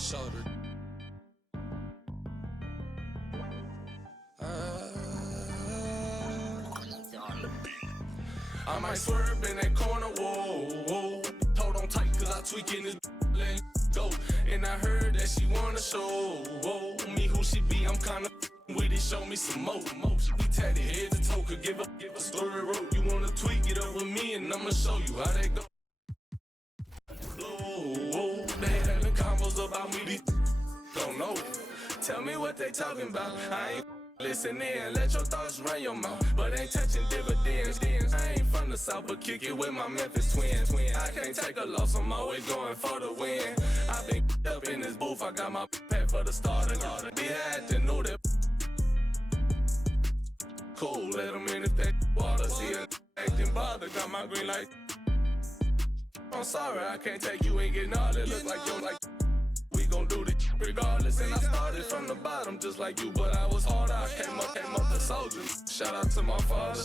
shoulder. I might swerve in that corner, whoa, whoa. Hold on tight, cause I tweaking this let go. And I heard that she wanna show, whoa, me who she be, I'm kinda with it, show me some more. We tatted head to toe, could give a story rope. You wanna tweak it over me, and I'ma show you how that go. Whoa, they having combos about me, these don't know. Tell me what they talking about, I ain't listen in, let your thoughts run your mouth, but ain't touching dividends. I ain't from the south, but kick it with my Memphis twins. I can't take a loss, I'm always going for the win. I been up in this booth, I got my pet for the starter. Be had to know that. Cool, let them in if they water. See it acting bother, got my green light. I'm sorry, I can't take you and get all that. Look like yo, like we gon' do this regardless. And I started from the bottom just like you, but I was harder. I came up the soldier. Shout out to my father.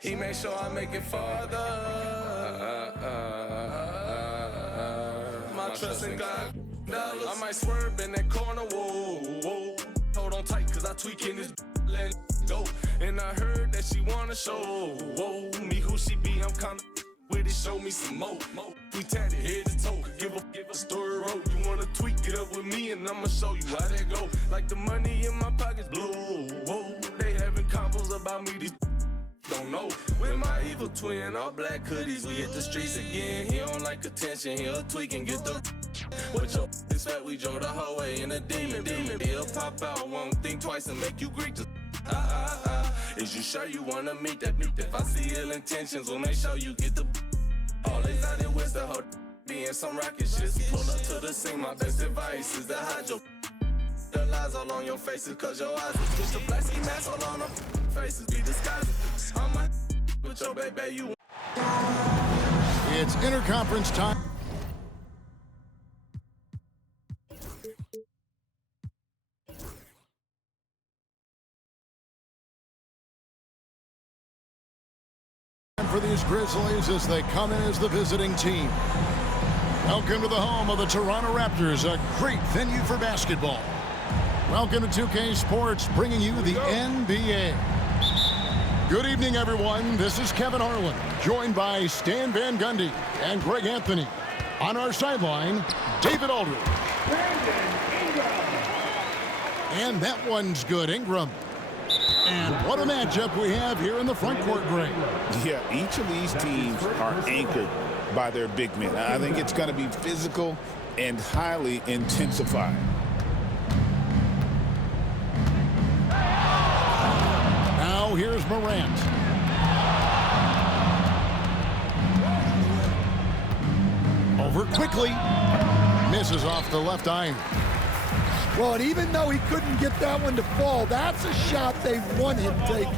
He made sure I make it farther. My trust in God. I might swerve in that corner, whoa, whoa. Hold on tight, cause I tweaking this let go. And I heard that she wanna show, whoa, me who she be, I'm kinda with it, show me some more. We tatted head to toe, give a story rope. You wanna tweak it up with me, and I'ma show you how that go. Like the money in my pockets blue, whoa. They having combos about me, these don't know. With my evil twin, all black hoodies, we hit the streets again. He don't like attention, he'll tweak and get the what your is fat, we drove the whole way in a demon. He'll pop out, won't think twice and make you Greek just Is you sure you wanna meet that? If I see ill intentions, we'll make sure you get the always out there with the hoe being some rocket shit. Pull up to the scene, my best advice is to hide your the lies all on your faces, cause your eyes will twitch the black ski mask all on them faces, be disguised. I'm my with your baby, you. It's interconference time. For these Grizzlies as they come in as the visiting team. Welcome to the home of the Toronto Raptors, a great venue for basketball. Welcome to 2K Sports, bringing you the NBA. Good evening, everyone. This is Kevin Harlan, joined by Stan Van Gundy and Greg Anthony. On our sideline, David Aldridge. And that one's good, Ingram. And what a matchup we have here in the front court, Greg. Yeah, each of these teams are anchored by their big men. I think it's going to be physical and highly intensified. Now here's Morant. Over quickly. Misses off the left iron. Well, and even though he couldn't get that one to fall, that's a shot they want him taking.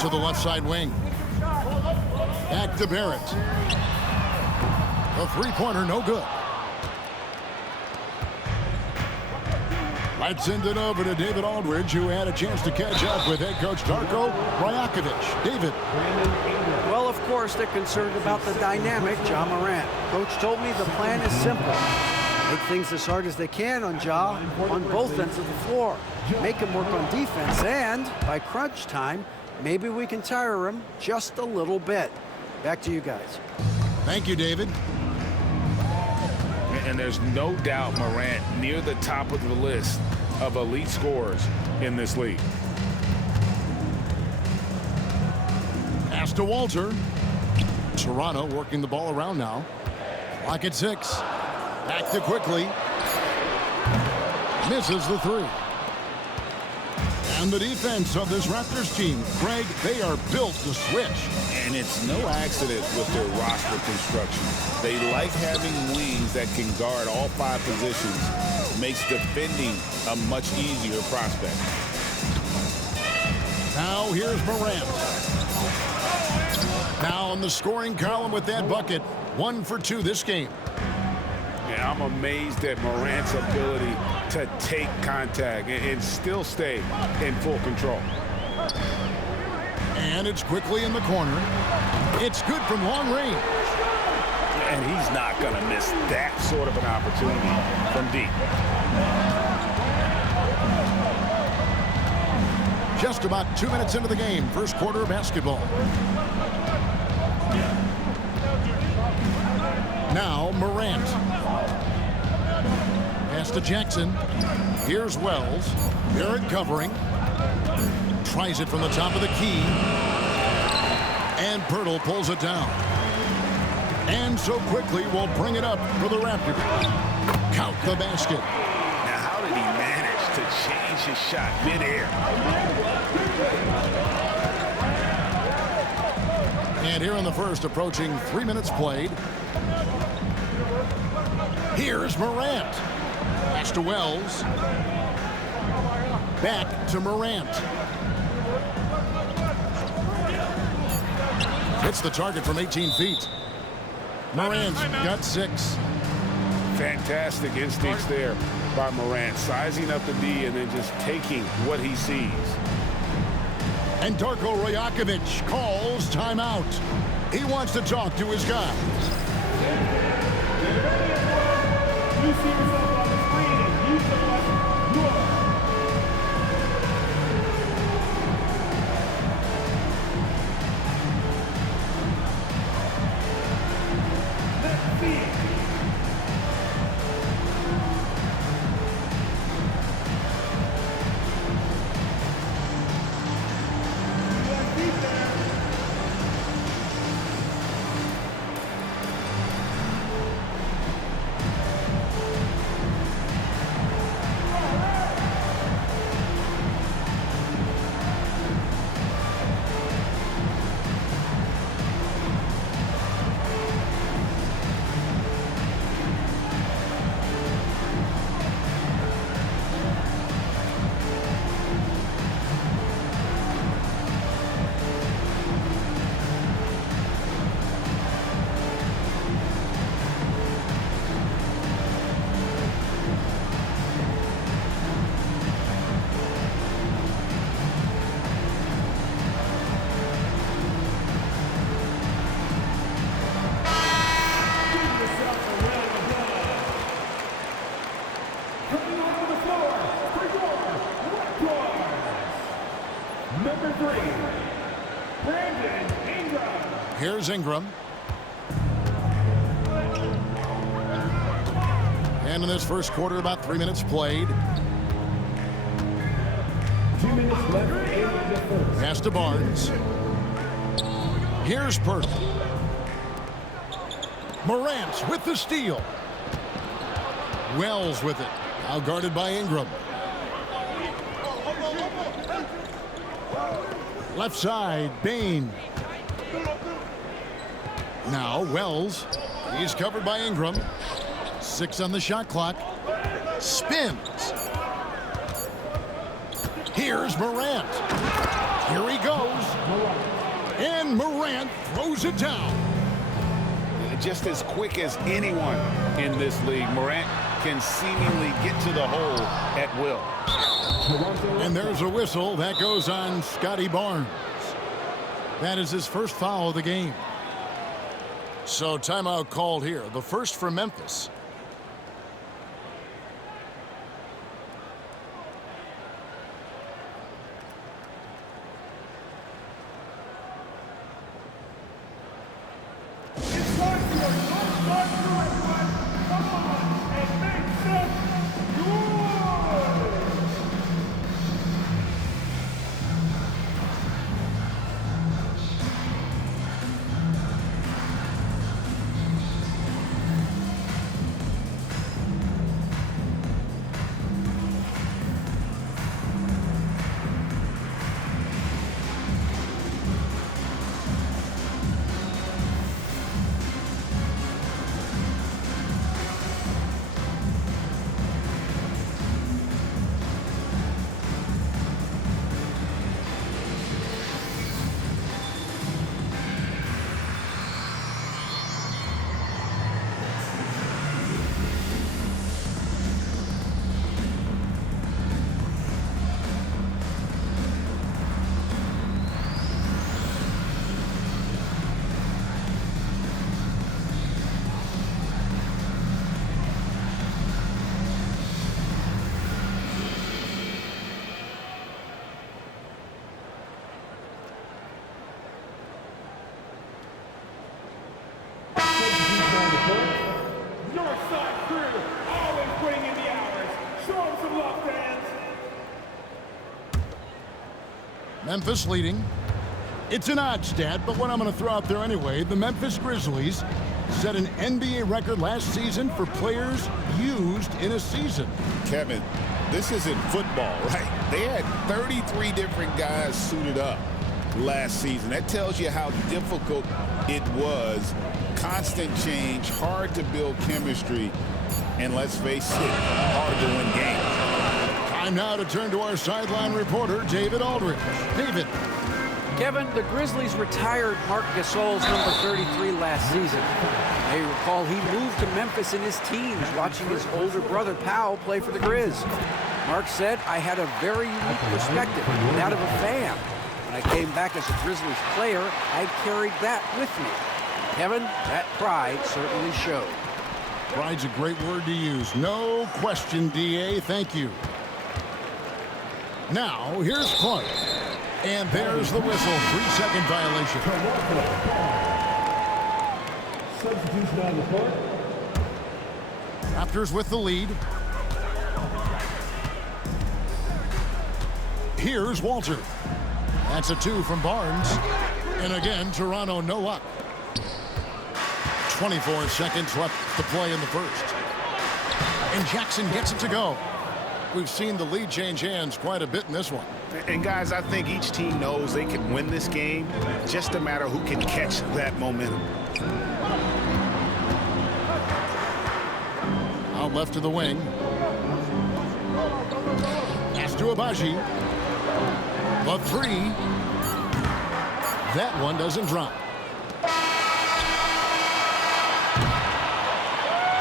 To the left side wing. Back to Barrett. A three-pointer, no good. Let's send it over to David Aldridge, who had a chance to catch up with head coach Darko Rajakovic. David. Well, of course, they're concerned about the dynamic Ja Morant. Coach told me the plan is simple. Make things as hard as they can on Ja on both ends of the floor. Make him work on defense, and by crunch time, maybe we can tire him just a little bit. Back to you guys. Thank you, David. And there's no doubt Morant near the top of the list of elite scorers in this league. Pass to Walter. Toronto working the ball around now. Clock at 6. Back to quickly. Misses the three. And the defense of this Raptors team, Greg, they are built to switch. And it's no accident with their roster construction. They like having wings that can guard all 5 positions. Makes defending a much easier prospect. Now here's Morant. Now in the scoring column with that bucket. 1 for 2 this game. Yeah, I'm amazed at Morant's ability to take contact and still stay in full control. And it's quickly in the corner. It's good from long range. And he's not going to miss that sort of an opportunity from deep. Just about 2 minutes into the game, first quarter of basketball. Now Morant. Pass to Jackson. Here's Wells. Barrett covering. Tries it from the top of the key. And Pirtle pulls it down. And so quickly will bring it up for the Raptors. Count the basket. Now, how did he manage to change his shot midair? And here in the first, approaching 3 minutes played. Here's Morant. Pass to Wells. Back to Morant. Hits the target from 18 feet. Morant's got 6. Fantastic instincts there by Morant, sizing up the D and then just taking what he sees. And Darko Rajakovic calls timeout. He wants to talk to his guys. You see yourself on the screen and you select your number 3, Brandon Ingram. Here's Ingram. And in this first quarter, about 3 minutes played. 2 minutes left in the first. Pass to Barnes. Here's Pirtle. Morant with the steal. Wells with it. Now guarded by Ingram. Left side, Bane. Now Wells. He's covered by Ingram. 6 on the shot clock. Spins. Here's Morant. Here he goes. And Morant throws it down. Just as quick as anyone in this league, Morant can seemingly get to the hole at will. And there's a whistle that goes on Scotty Barnes. That is his first foul of the game. So timeout called here. The first for Memphis. Memphis leading. It's an odd stat, but what I'm going to throw out there anyway. The Memphis Grizzlies set an NBA record last season for players used in a season. Kevin, this isn't football, right? They had 33 different guys suited up last season. That tells you how difficult it was. Constant change, hard to build chemistry, and let's face it, hard to win games. Time now to turn to our sideline reporter, David Aldridge. David. Kevin, the Grizzlies retired Marc Gasol's number 33 last season. You may recall he moved to Memphis in his teens, watching his older brother Powell play for the Grizz. Marc said, I had a very unique perspective, that of a fan. When I came back as a Grizzlies player, I carried that with me. Kevin, that pride certainly showed. Pride's a great word to use. No question, D.A. Thank you. Now, here's Clark. And there's the whistle. 3-second violation. Substitution on the court. Raptors with the lead. Here's Walter. That's a 2 from Barnes. And again, Toronto no luck. 24 seconds left to play in the first. And Jackson gets it to go. We've seen the lead change hands quite a bit in this one. And guys, I think each team knows they can win this game, just a matter who can catch that momentum. Out left to the wing. Pass to Abaji. The 3. That one doesn't drop.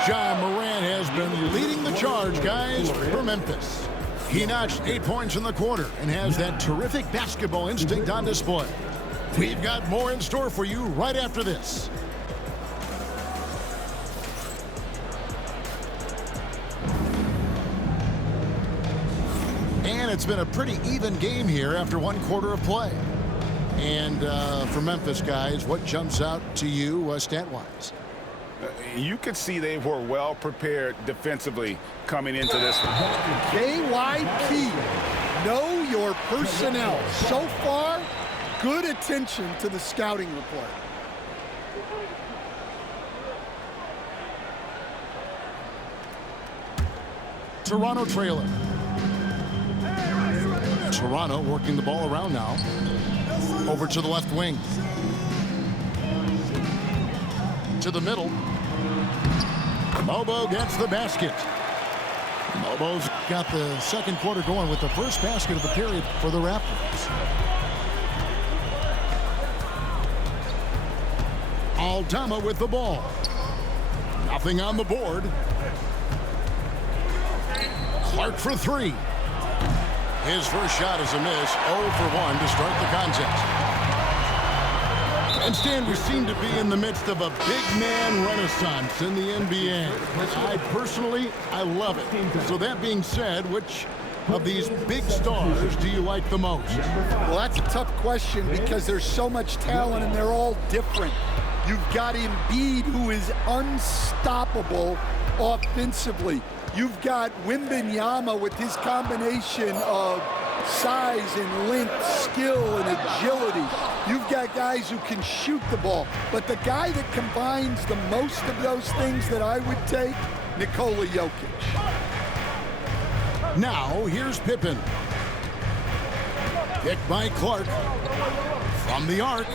Ja Morant has been leading the charge, guys, for Memphis. He notched 8 points in the quarter and has that terrific basketball instinct on display. We've got more in store for you right after this. And it's been a pretty even game here after 1 quarter of play. And for Memphis, guys, what jumps out to you stat-wise? You could see they were well prepared defensively coming into this one. KYP, know your personnel. So far, good attention to the scouting report. Toronto trailer. Toronto working the ball around now. Over to the left wing. To the middle. Mobo gets the basket. Mobo's got the second quarter going with the first basket of the period for the Raptors. Aldama with the ball. Nothing on the board. Clark for 3. His first shot is a miss. 0 for 1 to start the contest. And Stan, we seem to be in the midst of a big man renaissance in the NBA. I love it. So that being said, which of these big stars do you like the most? Well, that's a tough question because there's so much talent and they're all different. You've got Embiid, who is unstoppable offensively. You've got Wembanyama with his combination of size and length, skill and agility. You've got guys who can shoot the ball. But the guy that combines the most of those things that I would take, Nikola Jokic. Now, here's Pippen. Picked by Clark. From the arc.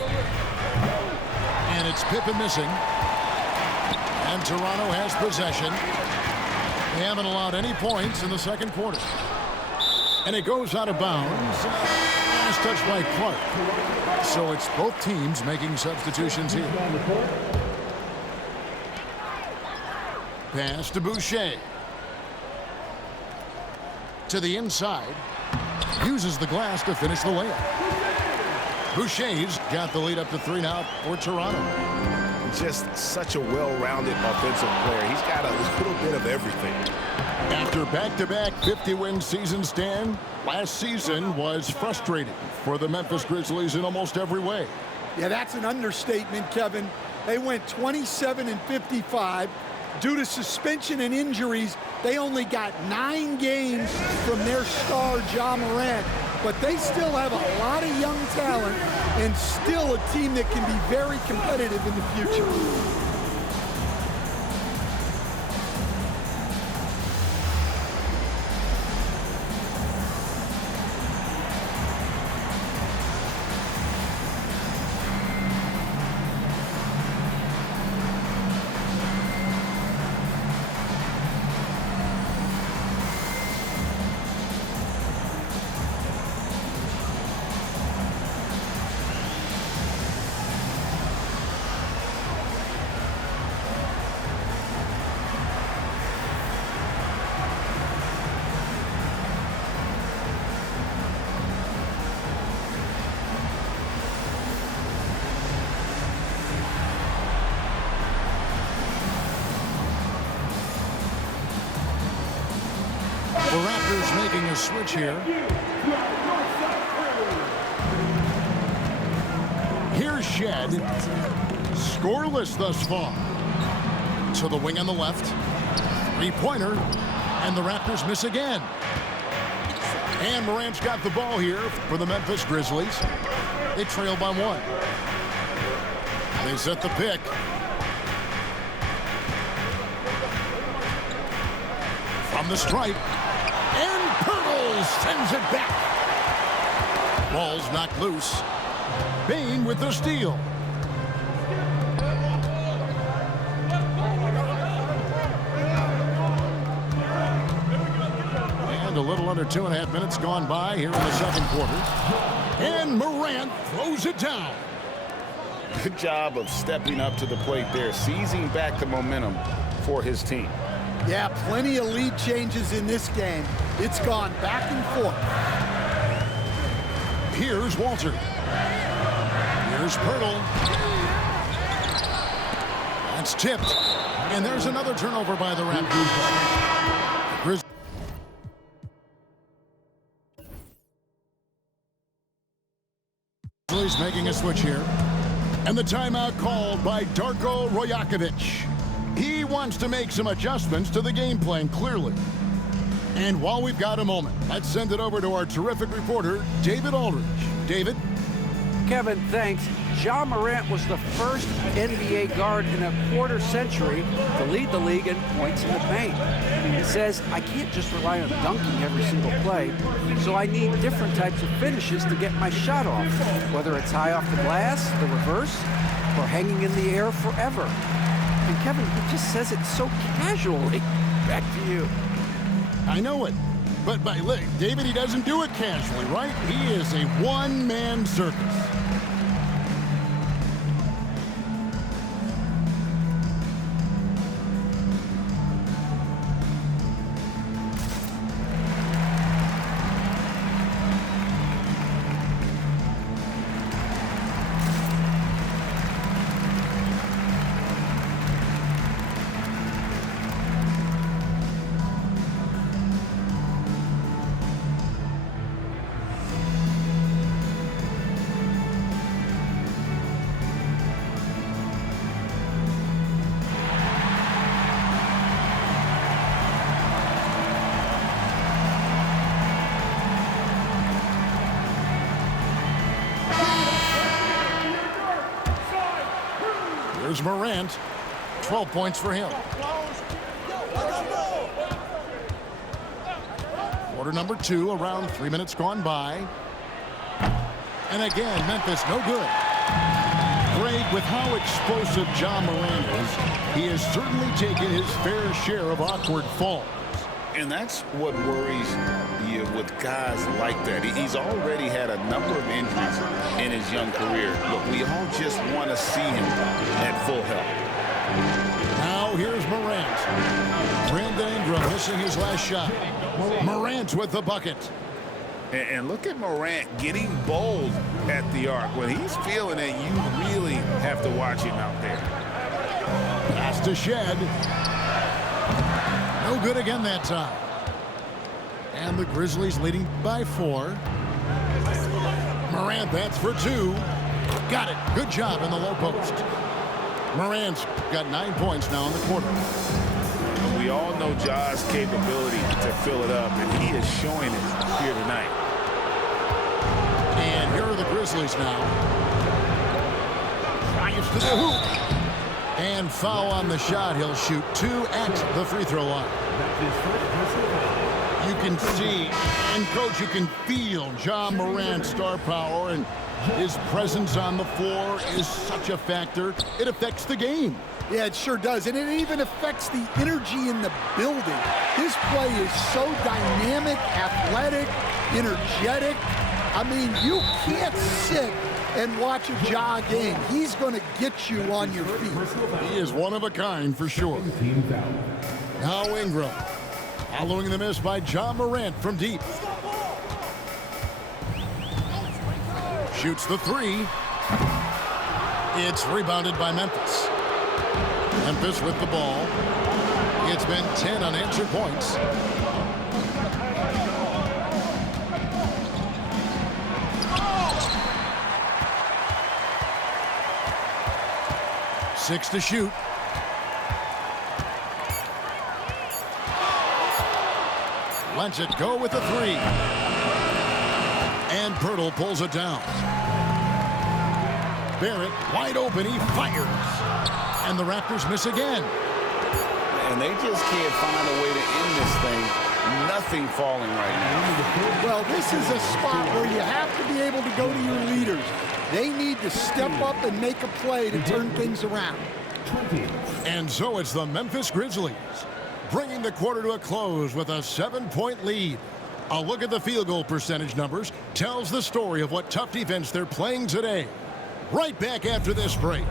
And it's Pippen missing. And Toronto has possession. They haven't allowed any points in the second quarter. And it goes out of bounds. Last touch by Clark. So it's both teams making substitutions here. Pass to Boucher. To the inside. Uses the glass to finish the layup. Boucher's got the lead up to 3 now for Toronto. Just such a well-rounded offensive player. He's got a little bit of everything. After back-to-back 50-win seasons, Stan, last season was frustrating for the Memphis Grizzlies in almost every way. Yeah, that's an understatement, Kevin. They went 27-55. Due to suspension and injuries, they only got 9 games from their star, Ja Morant. but they still have a lot of young talent and still a team that can be very competitive in the future. The Raptors making a switch here. Here's Shed. Scoreless thus far. To the wing on the left. Three-pointer. And the Raptors miss again. And Morant's got the ball here for the Memphis Grizzlies. They trail by 1. They set the pick. From the stripe. And Pirtle sends it back. Ball's knocked loose. Bane with the steal. And a little under 2.5 minutes gone by here in the second quarter. And Morant throws it down. Good job of stepping up to the plate there, seizing back the momentum for his team. Yeah, plenty of lead changes in this game. It's gone back and forth. Here's Walter. Here's Pirtle. That's tipped. And there's another turnover by the Raptors. Grizzlies making a switch here. And the timeout called by Darko Rajakovic. He wants to make some adjustments to the game plan, clearly. And while we've got a moment, let's send it over to our terrific reporter, David Aldridge. David? Kevin, thanks. Ja Morant was the first NBA guard in a quarter century to lead the league in points in the paint. He says, I can't just rely on dunking every single play, so I need different types of finishes to get my shot off, whether it's high off the glass, the reverse, or hanging in the air forever. And Kevin, he just says it so casually. Back to you. I know it. But look, David, he doesn't do it casually, right? He is a one-man circus. Here's Morant. 12 points for him. Quarter number 2, around 3 minutes gone by. And again, Memphis no good. Greg, with how explosive Ja Morant is, he has certainly taken his fair share of awkward falls. And that's what worries you with guys like that. He's already had a number of injuries in his young career, but we all just want to see him at full health. Now here's Morant. Brandon Ingram missing his last shot. Morant with the bucket. And look at Morant getting bold at the arc. When he's feeling it, you really have to watch him out there. Pass to Shed. No good again that time. And the Grizzlies leading by 4. Morant, that's for 2. Got it. Good job in the low post. Morant's got 9 points now in the quarter. We all know Ja's capability to fill it up, and he is showing it here tonight. Grizzlies now. Drives to the hoop. And foul on the shot. He'll shoot 2 at the free throw line. You can see, and Coach, you can feel Ja Morant's star power, and his presence on the floor is such a factor. It affects the game. Yeah, it sure does. And it even affects the energy in the building. His play is so dynamic, athletic, energetic. I mean, you can't sit and watch a Ja game. He's going to get you on your feet. He is one of a kind for sure. Now Ingram, following the miss by Ja Morant from deep. Shoots the 3. It's rebounded by Memphis. Memphis with the ball. It's been 10 unanswered points. Six to shoot. Lets it go with the 3. And Pirtle pulls it down. Barrett wide open. He fires. And the Raptors miss again. And they just can't find a way to end this thing. Nothing falling right now. Well, this is a spot where you have to be able to go to your leaders. They need to step up and make a play to turn things around. And so it's the Memphis Grizzlies bringing the quarter to a close with a 7-point lead. A look at the field goal percentage numbers tells the story of what tough defense they're playing today. Right back after this break.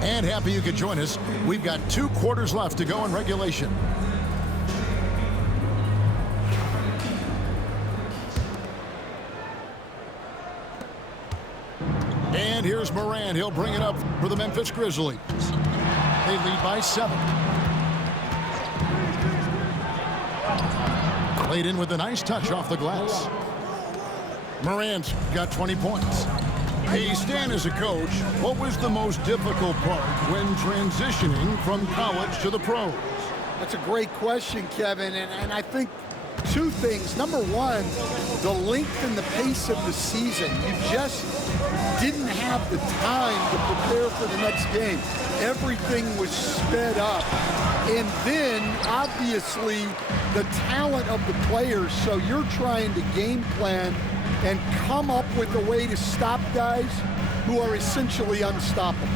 And happy you could join us. We've got 2 quarters left to go in regulation. And here's Morant. He'll bring it up for the Memphis Grizzlies. They lead by 7. Played in with a nice touch off the glass. Morant's got 20 points. Hey, Stan, as a coach, what was the most difficult part when transitioning from college to the pros? That's a great question, Kevin, and I think 2 things. Number 1, the length and the pace of the season. You just didn't have the time to prepare for the next game. Everything was sped up. And then, obviously, the talent of the players. So you're trying to game plan and come up with a way to stop guys who are essentially unstoppable.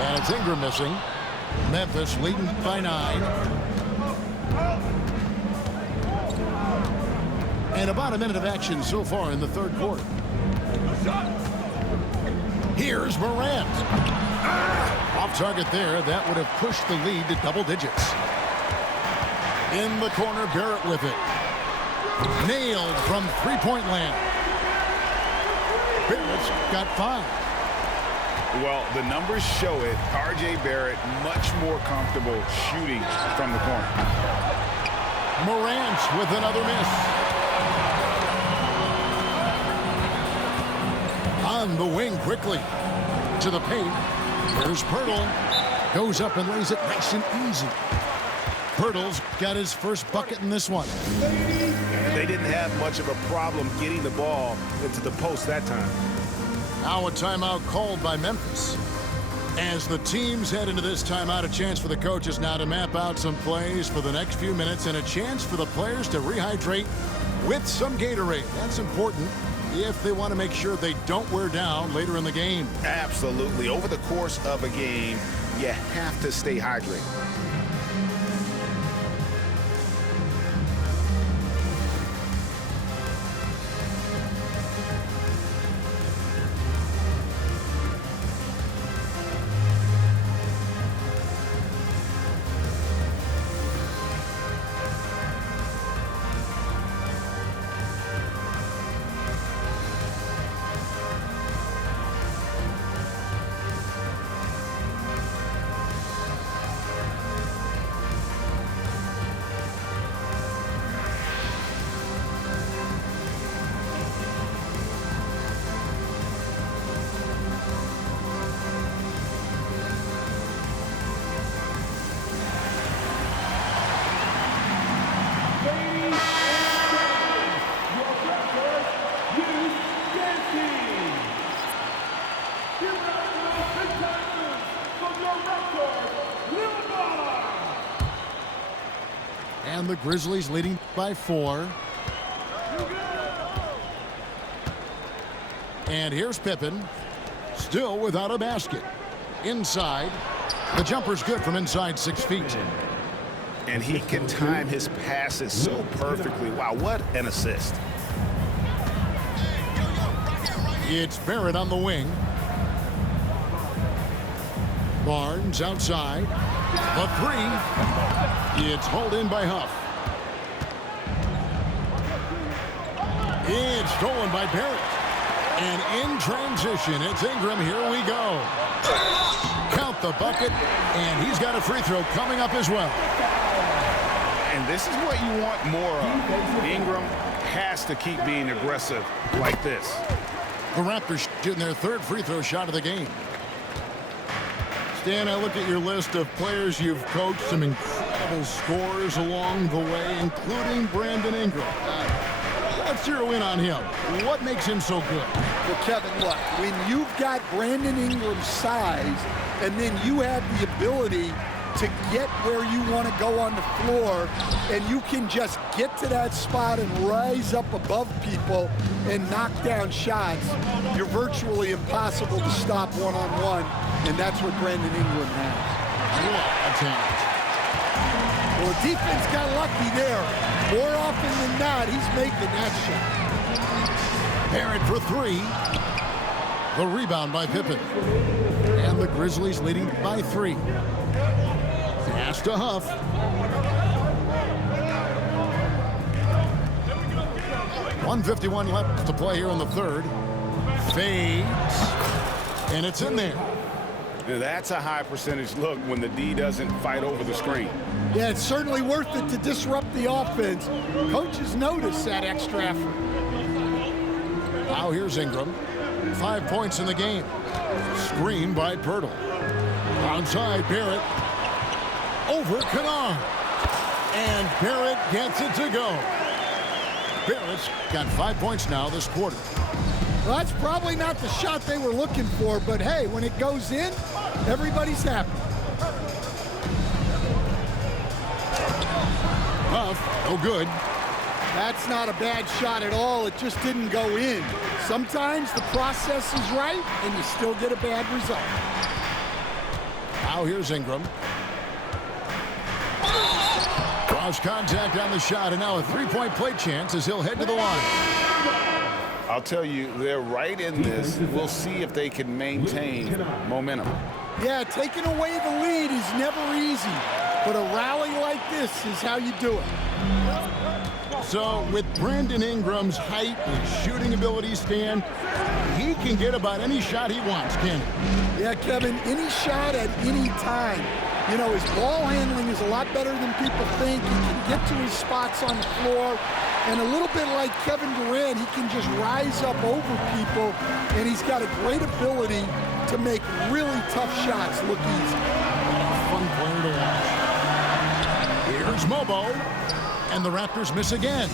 And it's Ingram missing. Memphis leading by 9. And about a minute of action so far in the 3rd quarter. Here's Morant. Off target there. That would have pushed the lead to double digits. In the corner, Barrett with it. Nailed from 3-point land. Barrett's got 5. Well, the numbers show it. R.J. Barrett much more comfortable shooting from the corner. Morant with another miss. On the wing quickly to the paint. There's Pirtle. Goes up and lays it nice and easy. Pirtle's got his first bucket in this one. They didn't have much of a problem getting the ball into the post that time. Now a timeout called by Memphis. As the teams head into this timeout, a chance for the coaches now to map out some plays for the next few minutes and a chance for the players to rehydrate with some Gatorade. That's important if they want to make sure they don't wear down later in the game. Absolutely. Over the course of a game, you have to stay hydrated. And the Grizzlies leading by 4. And here's Pippen, still without a basket. Inside, the jumper's good from inside 6 feet. And he can time his passes so perfectly. Wow, what an assist. It's Barrett on the wing. Barnes outside. The 3. It's hauled in by Huff. It's stolen by Barrett. And in transition, it's Ingram. Here we go. Count the bucket, and he's got a free throw coming up as well. And this is what you want more of. Ingram has to keep being aggressive like this. The Raptors shooting their 3rd free throw shot of the game. Stan, I look at your list of players you've coached, some incredible scores along the way, including Brandon Ingram. Let's zero in on him. What makes him so good? Well, Kevin, look, when you've got Brandon Ingram's size and then you have the ability to get where you want to go on the floor, and you can just get to that spot and rise up above people and knock down shots, you're virtually impossible to stop one-on-one, and that's what Brandon Ingram has. Well, the defense got lucky there. More often than not, he's making that shot. Barrett for 3. The rebound by Pippen. And the Grizzlies leading by 3. Pass to Huff. .151 left to play here in the 3rd. Fades. And it's in there. That's a high percentage look when the D doesn't fight over the screen. Yeah, it's certainly worth it to disrupt the offense. Coaches notice that extra effort. Now here's Ingram. 5 points in the game. Screen by Pirtle. Outside Barrett. Over Kennard. And Barrett gets it to go. Barrett's got 5 points now this quarter. Well, that's probably not the shot they were looking for, but hey, when it goes in, everybody's happy. Huff, no good. That's not a bad shot at all. It just didn't go in. Sometimes the process is right, and you still get a bad result. Now here's Ingram. Draws contact on the shot, and now a 3-point play chance as he'll head to the line. I'll tell you, they're right in this. We'll see if they can maintain momentum. Yeah, taking away the lead is never easy, but a rally like this is how you do it. So with Brandon Ingram's height and shooting ability, Stan, he can get about any shot he wants, can he? Yeah, Kevin, any shot at any time. You know, his ball handling is a lot better than people think. He can get to his spots on the floor. And a little bit like Kevin Durant, he can just rise up over people, and he's got a great ability to make really tough shots look easy. Fun player to watch. Here's Mobo, and the Raptors miss again.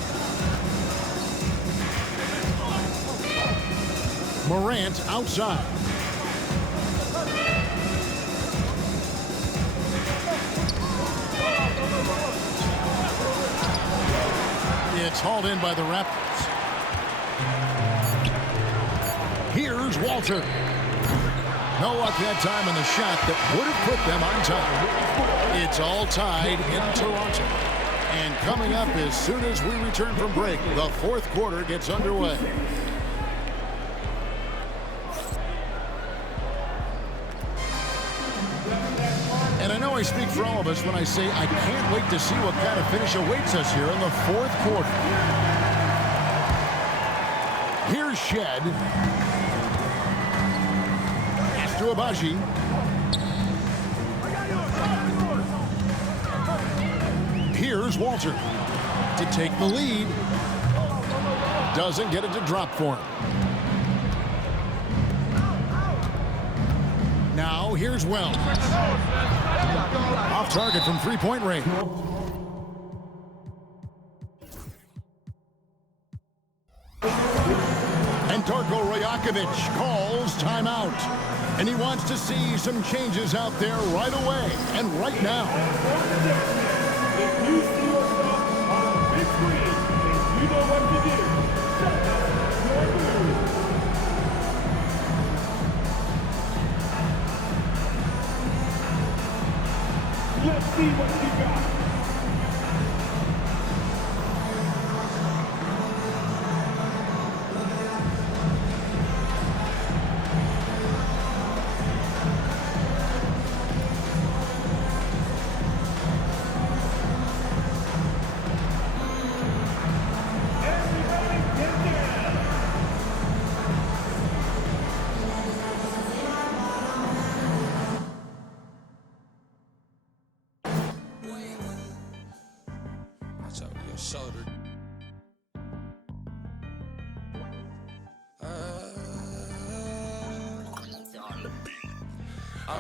Morant outside. It's hauled in by the Raptors. Here's Walter. No luck that time in the shot that would have put them on top. It's all tied in Toronto. And coming up as soon as we return from break, the 4th quarter gets underway. And I know I speak for all of us when I say I can't wait to see what kind of finish awaits us here in the 4th quarter. Here's Shed. Pass to Abaji. Here's Walter to take the lead. Doesn't get it to drop for him. Now here's Wells. Off target from 3-point range. And Darko Rajakovic calls timeout. And he wants to see some changes out there right away and right now. If you see yourself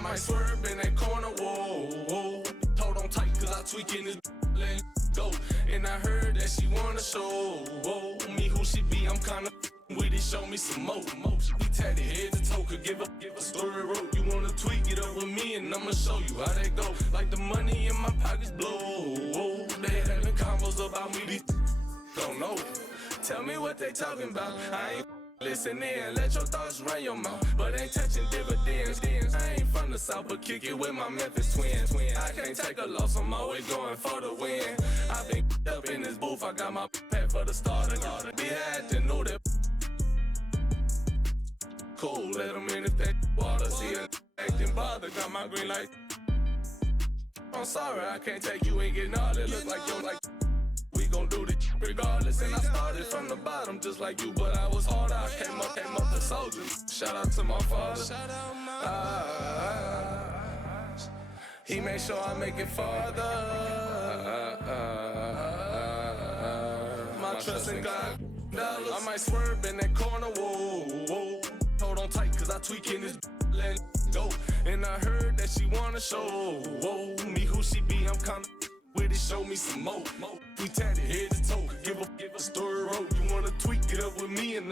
I might swerve in that corner, whoa, whoa. Hold on tight, cause I tweaking this let go. And I heard that she wanna show, whoa, me who she be, I'm kinda with it, show me some more. We tatted head to toe, could give a story rope. You wanna tweak it up with me, and I'ma show you how that go. Like the money in my pockets blow, whoa. They having combos about me, these don't know. Tell me what they talking about, I ain't listen in, let your thoughts run your mouth, but ain't touching dividends. I ain't from the south, but kick it with my Memphis twins. I can't take a loss, I'm always going for the win. I been up in this booth, I got my pad for the starter. Be had to know that. Cool, let them in if they water. See her acting bothered, got my green light. I'm sorry, I can't take you, ain't getting all that. Look like yo, like we gon' do this regardless. And I started from the bottom just like you, but I was harder. I came up the soldier. Shout out to my father. He made sure I make it farther. My trust in God. I might swerve in that corner, whoa, whoa. Hold on tight, cause I tweaking this let go. And I heard that she wanna show, whoa, me who she be, I'm kinda with it, show me some more. We tatted head to toe, give a story rope. You wanna tweak it up with me and